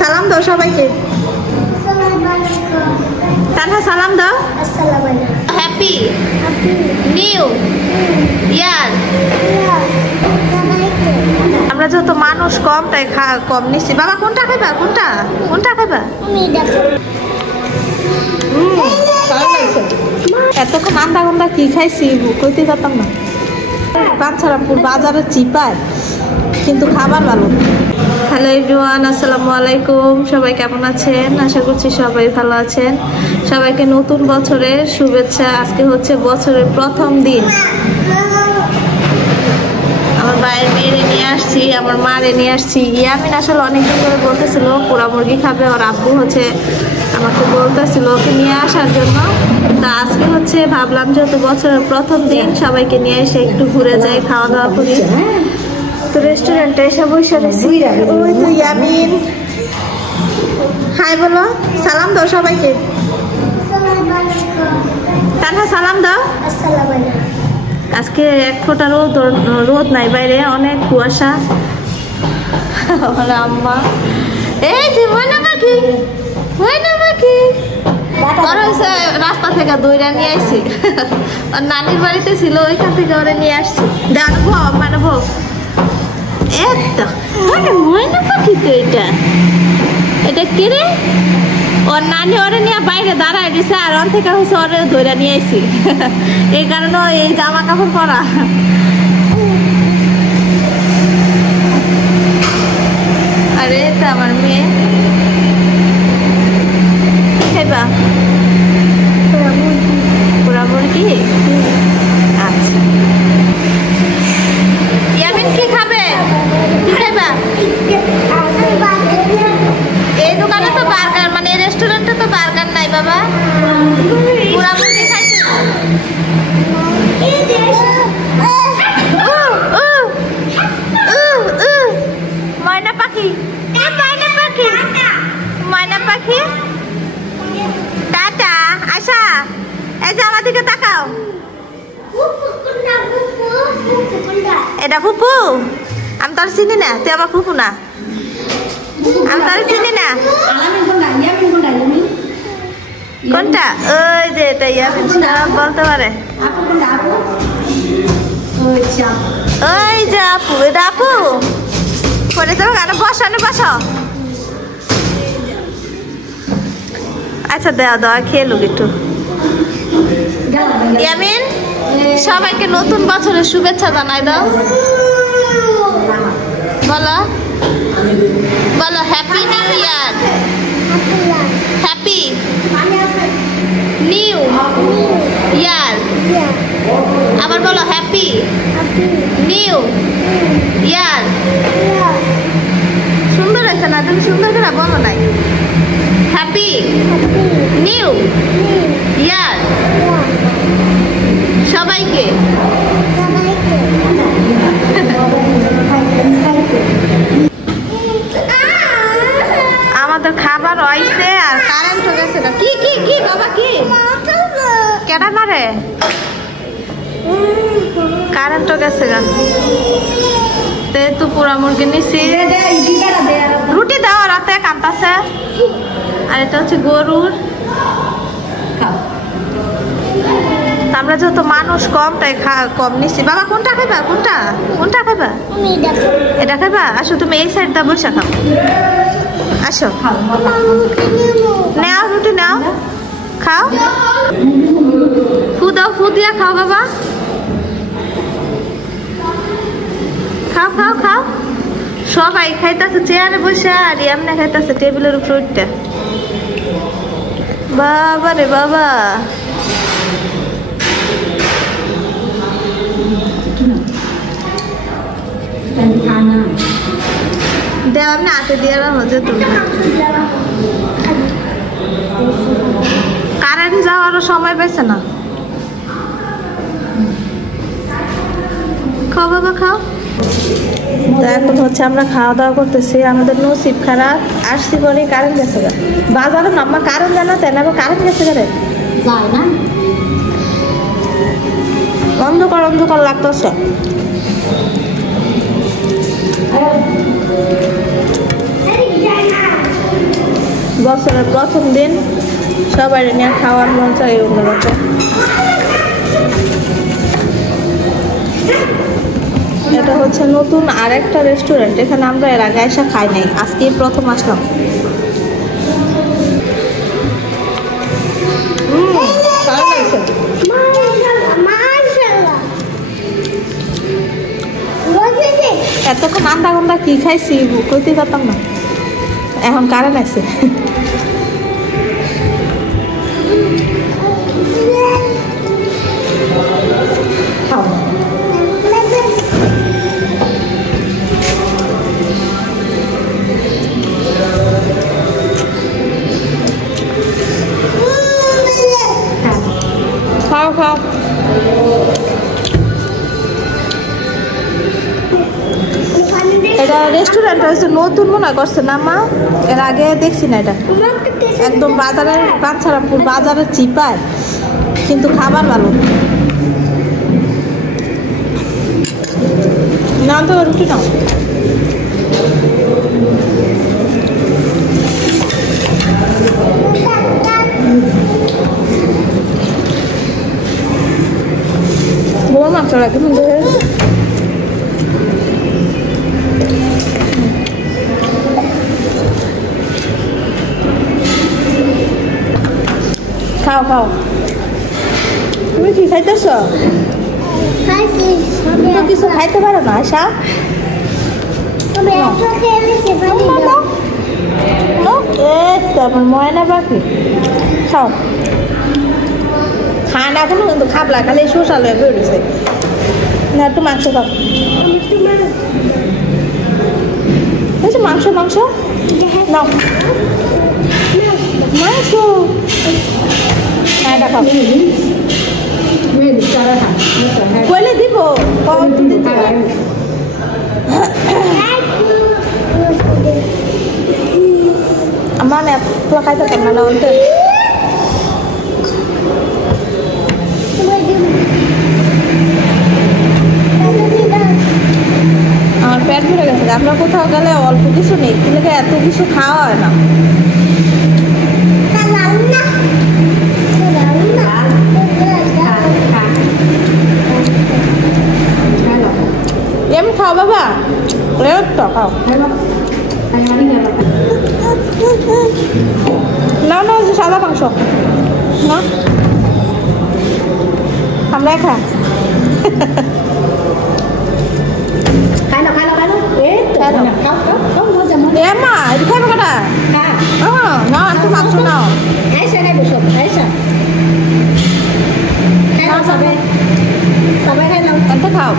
সালাম দাও সবাইকে। তানহা সালাম দাও। Happy new year. আমরা যত মানুষ কম তাই কম নিচ্ছি। বাবা কোনটা খাইবা? কোনটা কোনটা খাইবা? এতক্ষণ আন্দা গন্দা কি খাইছি কইতে পারতাম না। বাঞ্ছারামপুর বাজারে চিপায় কিন্তু খাবার ভালো। হ্যালো এভরিওয়ান, আসসালামু আলাইকুম। সবাই কেমন আছেন? আশা করছি সবাই ভালো আছেন। সবাইকে নতুন বছরের শুভেচ্ছা। আজকে হচ্ছে বছরের প্রথম দিন। আমার ভাইয়ের মেয়েরে নিয়ে আসছি, আমার মারে নিয়ে আসছি। ইয়ামিন আসলে অনেকদিন ধরে বলতেছিল পোড়া মুরগি খাবে। ওর আব্বু হচ্ছে আমাকে বলতেছিল ওকে নিয়ে আসার জন্য। তা আজকে হচ্ছে ভাবলাম যেহেতু বছরের প্রথম দিন সবাইকে নিয়ে এসে একটু ঘুরে যাই, খাওয়া দাওয়া করি। তো রেস্টুরেন্টে এসে বসে রয়েছি। ওই তো ইয়ামিন হাই বলো, সালাম দাও সবাইকে। তানহা সালাম দাও। আজকে এক ফোঁটা রোদ নাই বাইরে, অনেক কুয়াশা। আম্মা এই যে ময়না পাখি, ময়না পাখি রাস্তা থেকে দৌড়া নিয়ে আসছি। ওর নানির বাড়িতে ছিল, ওইখান থেকে ওরা নিয়ে আসছি। জানবো মানবো ময়না পাখি তো এটা কে রে? ওর নানি ওরে নিয়ে বাইরে দাঁড়ায় দিছে, আর ওর থেকে হচ্ছে ওরে ধরে নিয়ে আসি। এই কারণে এই জামা কাপড় পরা। আরে তো আমার মেয়ে খাইবা পোড়া মুরগি। আচ্ছা ইয়ামিন কি খাবে? কি খাইবা? এই দোকানে তো বার্গার, মানে রেস্টুরেন্টে তো বার্গার নাই বাবা। পোড়া মুরগি খাইছে। ময়না পাখি, ময়না পাখি, ময়না পাখি টাটা। আশা এই যে আমার দিকে তাকাও। এটা ফুপু? আমি তোর চিনি না, তুই আমার ফুপু না। আমি তোর চিনি না। কোনটা? ওই যে এটা ইয়ামিন বলতে পারে। ওই যে আপু, এটা আপু করে তো গান বসানো বসো। আচ্ছা দেওয়া দেওয়া খেয়ে লুক একটু। ইয়ামিন সবাইকে নতুন বছরের শুভেচ্ছা জানাই দাও। বলো বলো happy new year. Happy new year. আবার বলো হ্যাপি নিউ ইয়ার। সুন্দর আছে না? তুমি সুন্দর করে বলো নাই। হ্যাপি নিউ ইয়ার সবাইকে। আমাদের খাবার হইছে আর কারেন্ট গেছে না। কি কি কি বাবা কি কেডা মারে? কারেন্ট গেছে গা। তো পোড়া মুরগি নিছি। রুটি দাও, রাতে কাঁদতাছে। আর এটা হচ্ছে গরুর। আমরা যত মানুষ কম তাই কম নিচ্ছি। বাবা কোনটা খাইবা? কোনটা কোনটা খাইবা? এটা খাইবা? আসো তুমি এই সাইড দা বসে খাও। আসো নাও, রুটি নাও, খাও। ফু দাও, ফু দিয়া খাও বাবা। খাও খাও খাও। সবাই খাইতেছে চেয়ারে বসে, আর এমনি খাইতেছে টেবিলের উপর উঠতে। বাবা রে বাবা। দেওয়া আমি হাতে দিয়ে হচ্ছে তুমি। কারেন্ট যাওয়ারও সময় পেয়েছে না। খাও বাবা খাও। তো এখন হচ্ছে আমরা খাওয়া দাওয়া করতেছি। আমাদের নসিব খারাপ, আসছি পরে কারেন্ট গেছে। বাজারে মাম্মা কারেন্ট জানা তাই না? কারেন্ট গেছে যায় না, অন্ধকার অন্ধকার লাগতেছে। বছরের প্রথম দিন সবাই নিয়ে খাওয়ার মন চাই অন্যরকম। এটা হচ্ছে নতুন আরেকটা রেস্টুরেন্ট, এখানে আমরা এর আগে এসে খাই নাই, আজকে প্রথম আসলাম। এতক্ষণ আন্দা গন্দা কি খাইছি কইতে পারতাম না, এখন কারেন্ট আছে। খাও খাও। এটা রেস্টুরেন্ট হয়েছে নতুন মনে করছে না মা, এর আগে দেখছি না। এটা একদম বাজারের বাচ্চারাপুর বাজারের চিপায়, কিন্তু খাবার ভালো। না তো রুটি নাও। বড় মাংস রাখে কিন্তু খাও খাও। তুমি কি খাইতেছ? কিছু খাইতে পারো না আশা? আমার ময়না পাখি খাও। খায় না এখনো কিন্তু খাবলা, খালি শোষালো বেরোছে না। একটু মাংস খাও। মাংস মাংস নাও, মাংস কইলে দিব আমার এতলা খাইতে পারবে না অন্তে। আমার পেট ভরে গেছে। আমরা কোথাও গেলে অল্প কিছু নেই, কিন্তু এত কিছু খাওয়া হয় না। এমনি খাও বাবা, তো খাও। না না সাদা মাংস না, আমরা খা। মা এটা খাবে কটা? নাও একটু মাংস নাও। খাও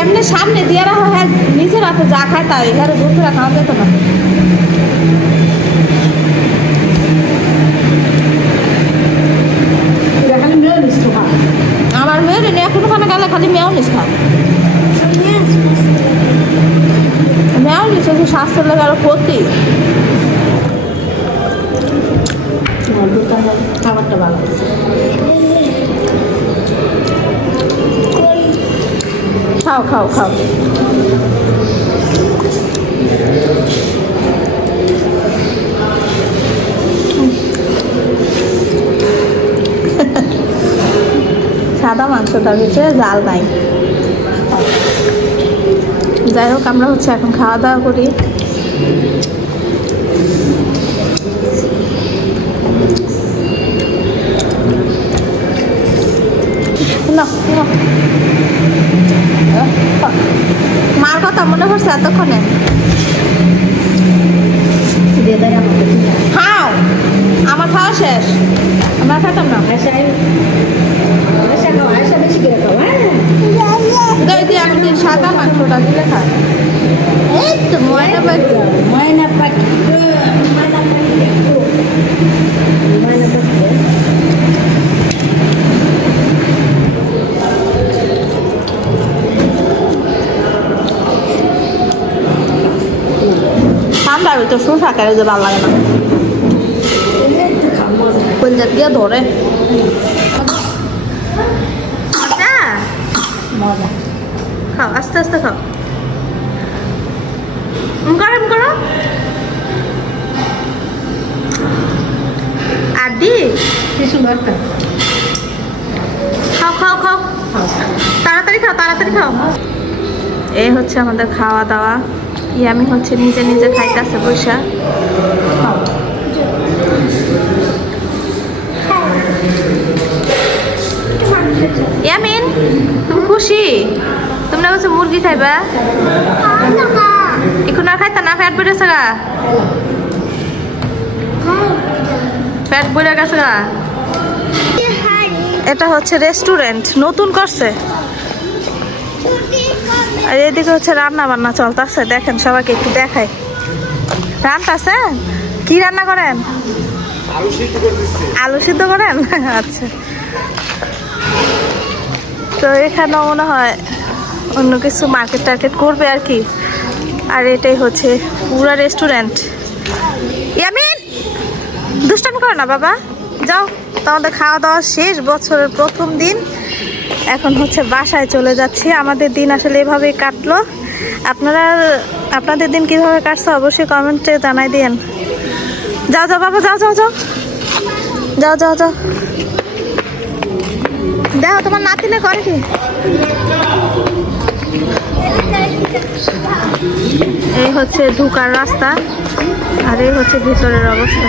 এমনি সামনে দিয়ে রাখা, হ্যাঁ নিচে রাখো, যা খায় তাই ঘরে দূর করে খাওয়া যেত না। আমার মেয়ের নিয়ে কোনোখানে গেলে খালি মেয়নিস খাও। মেয়নিস হচ্ছে স্বাস্থ্যের লেগে আরো ক্ষতি। খাবারটা ভালো খাও খাও খাও। সাদা মাংসটার ভিতরে জাল নাই। যাই হোক আমরা হচ্ছে এখন খাওয়া দাওয়া করি। মার কথা মনে পড়ছে এতক্ষণে? খাও, আমার খাওয়া শেষ, আমরা খাতাম না। আমি সাদা মাংসটা দিলে খাই। এই তো ময়না পাখি, ময়না পাখি, ময়না পাখি, ময়না পাখি। ঠান্ডার ভিতর শসা খেলে যে ভালো লাগে না, কোন জাতীয় ধরে মজা। খাও আস্তে আস্তে খাও, করো করো। হাড্ডি কি সুন্দর খাও খাও খাও তাড়াতাড়ি খাও তাড়াতাড়ি খাও এই হচ্ছে আমাদের খাওয়া দাওয়া ইয়ামি হচ্ছে নিজে নিজে খাইতেছে বৈশা ইয়ামিন তুমি খুশি তুমি না বলছো মুরগি খাইবা এখন আর খাইতা না ফ্যাট বেড়েছে গা ফ্যাট বেড়ে গেছে গা এটা হচ্ছে রেস্টুরেন্ট নতুন করছে আর এদিকে হচ্ছে রান্না বান্না চলতেছে দেখেন সবাইকে একটু দেখাই রান্নাছে কি রান্না করেন আলু সিদ্ধ করেন আচ্ছা তো এখানে মনে হয় অন্য কিছু মার্কেট টার্কেট করবে আর কি আর এটাই হচ্ছে পুরা রেস্টুরেন্ট ইয়ামিন দুষ্টামি করো না বাবা যাও তোমাদের খাওয়া দাওয়া শেষ বছরের প্রথম দিন এখন হচ্ছে বাসায় চলে যাচ্ছি আমাদের দিন আসলে এভাবেই কাটলো আপনাদের দিন কিভাবে কাটছে অবশ্যই কমেন্টে জানাই দিন যাও যাও বাবা যাও যাও যাও যাও যাও যাও দেখো তোমার নাতিনে করে কি এই হচ্ছে ঢুকার রাস্তা আর এই হচ্ছে ভিতরের অবস্থা